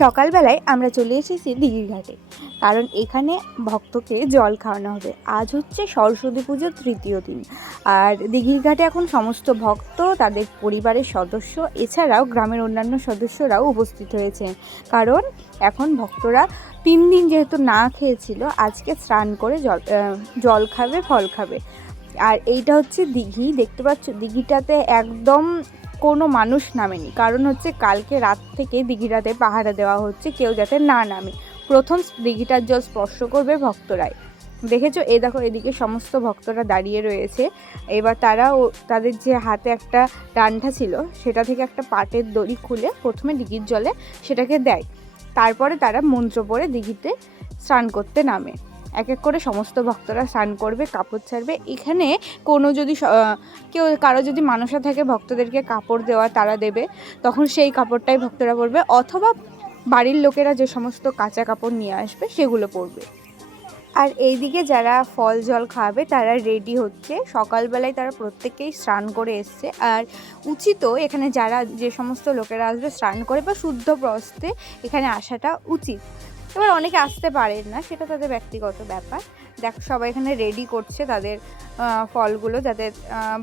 সকালবেলায় আমরা চলে এসেছি দিঘির ঘাটে, কারণ এখানে ভক্তকে জল খাওয়ানো হবে। আজ হচ্ছে সরস্বতী পুজোর তৃতীয় দিন, আর দিঘির ঘাটে এখন সমস্ত ভক্ত, তাদের পরিবারের সদস্য, এছাড়াও গ্রামের অন্যান্য সদস্যরাও উপস্থিত হয়েছে। কারণ এখন ভক্তরা 3 দিন যেহেতু না খেয়েছিল, আজকে স্নান করে জল খাবে, ফল খাবে। আর এইটা হচ্ছে দিঘি, দেখতে পাচ্ছ দিঘিটাতে একদম কোনো মানুষ নামেনি, কারণ হচ্ছে কালকে রাত থেকে দিঘিটাতে পাহারা দেওয়া হচ্ছে কেউ যাতে না নামে। প্রথম দিঘিটার জল স্পর্শ করবে ভক্তরাই। দেখেছো, এই দেখো এদিকে সমস্ত ভক্তরা দাঁড়িয়ে রয়েছে। এবার তাদের যে হাতে একটা ডান্ডা ছিল, সেটা থেকে একটা পাটের দড়ি খুলে প্রথমে দিঘির জলে সেটাকে দেয়। তারপরে তারা মন্ত্র পড়ে দিঘিতে স্নান করতে নামে। এক এক করে সমস্ত ভক্তরা স্নান করবে, কাপড় ছাড়বে। এখানে কোনো যদি কারো যদি মানসা থাকে ভক্তদেরকে কাপড় দেওয়া, তারা দেবে, তখন সেই কাপড়টাই ভক্তরা পরবে, অথবা বাড়ির লোকেরা যে সমস্ত কাঁচা কাপড় নিয়ে আসবে সেগুলো পরবে। আর এইদিকে যারা ফল জল খাওয়াবে তারা রেডি হচ্ছে। সকালবেলায় তারা প্রত্যেকেই স্নান করে এসছে। আর উচিত এখানে যে সমস্ত লোকেরা আসবে স্নান করে বা শুদ্ধ বস্ত্রে এখানে আসাটা উচিত। এবার অনেকে আসতে পারেন না, সেটা তাদের ব্যক্তিগত ব্যাপার। দেখ সবাই এখানে রেডি করছে তাদের ফলগুলো, যাতে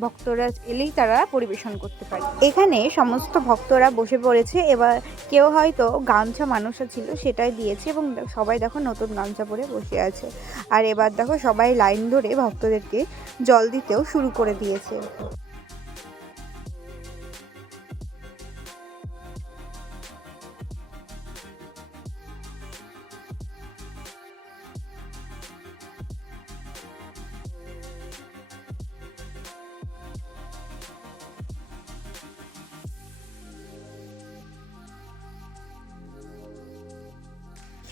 ভক্তরা এলেই তারা পরিবেশন করতে পারে। এখানে সমস্ত ভক্তরা বসে পড়েছে। এবার কেউ হয়তো গামছা মানুষও ছিল সেটাই দিয়েছে, এবং সবাই দেখো নতুন গামছা পরে বসে আছে। আর এবার দেখো সবাই লাইন ধরে ভক্তদেরকে জল দিতেও শুরু করে দিয়েছে।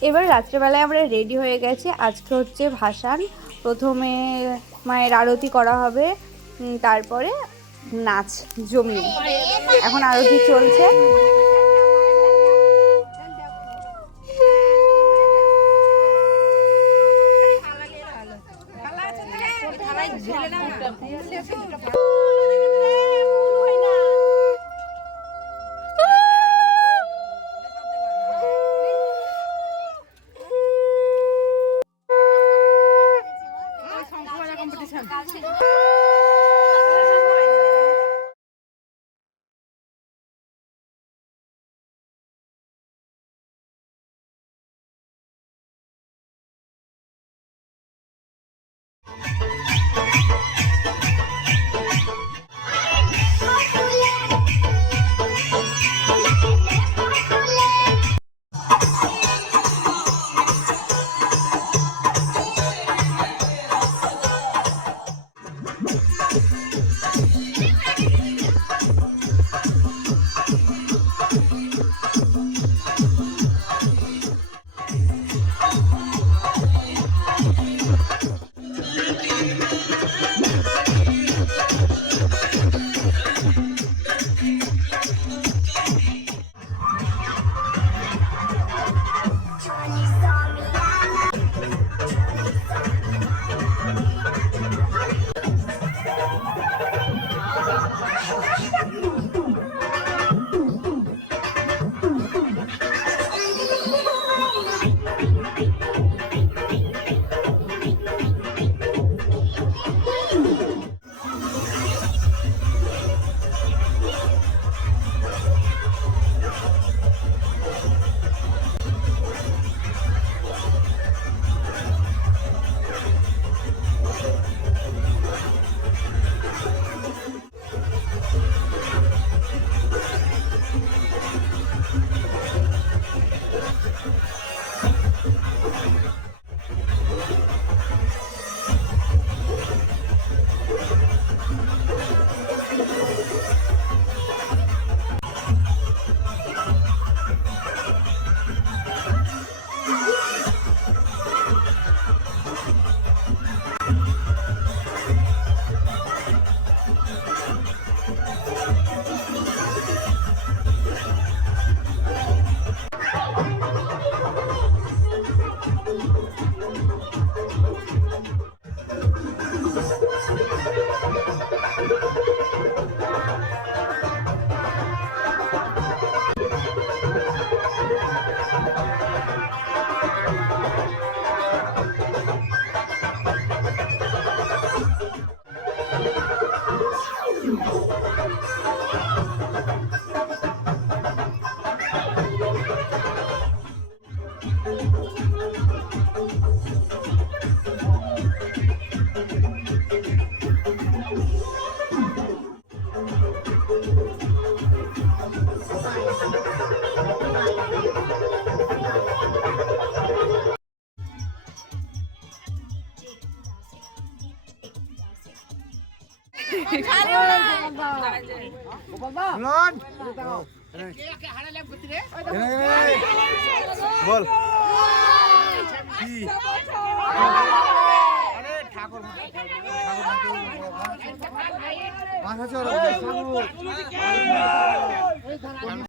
এবার রাত্রেবেলায় আমরা রেডি হয়ে গেছি। আজকে হচ্ছে ভাসান। প্রথমে মায়ের আরতি করা হবে, তারপরে নাচ জমিয়ে। এখন আরতি চলছে। বল ঠাকুর মাছ আছে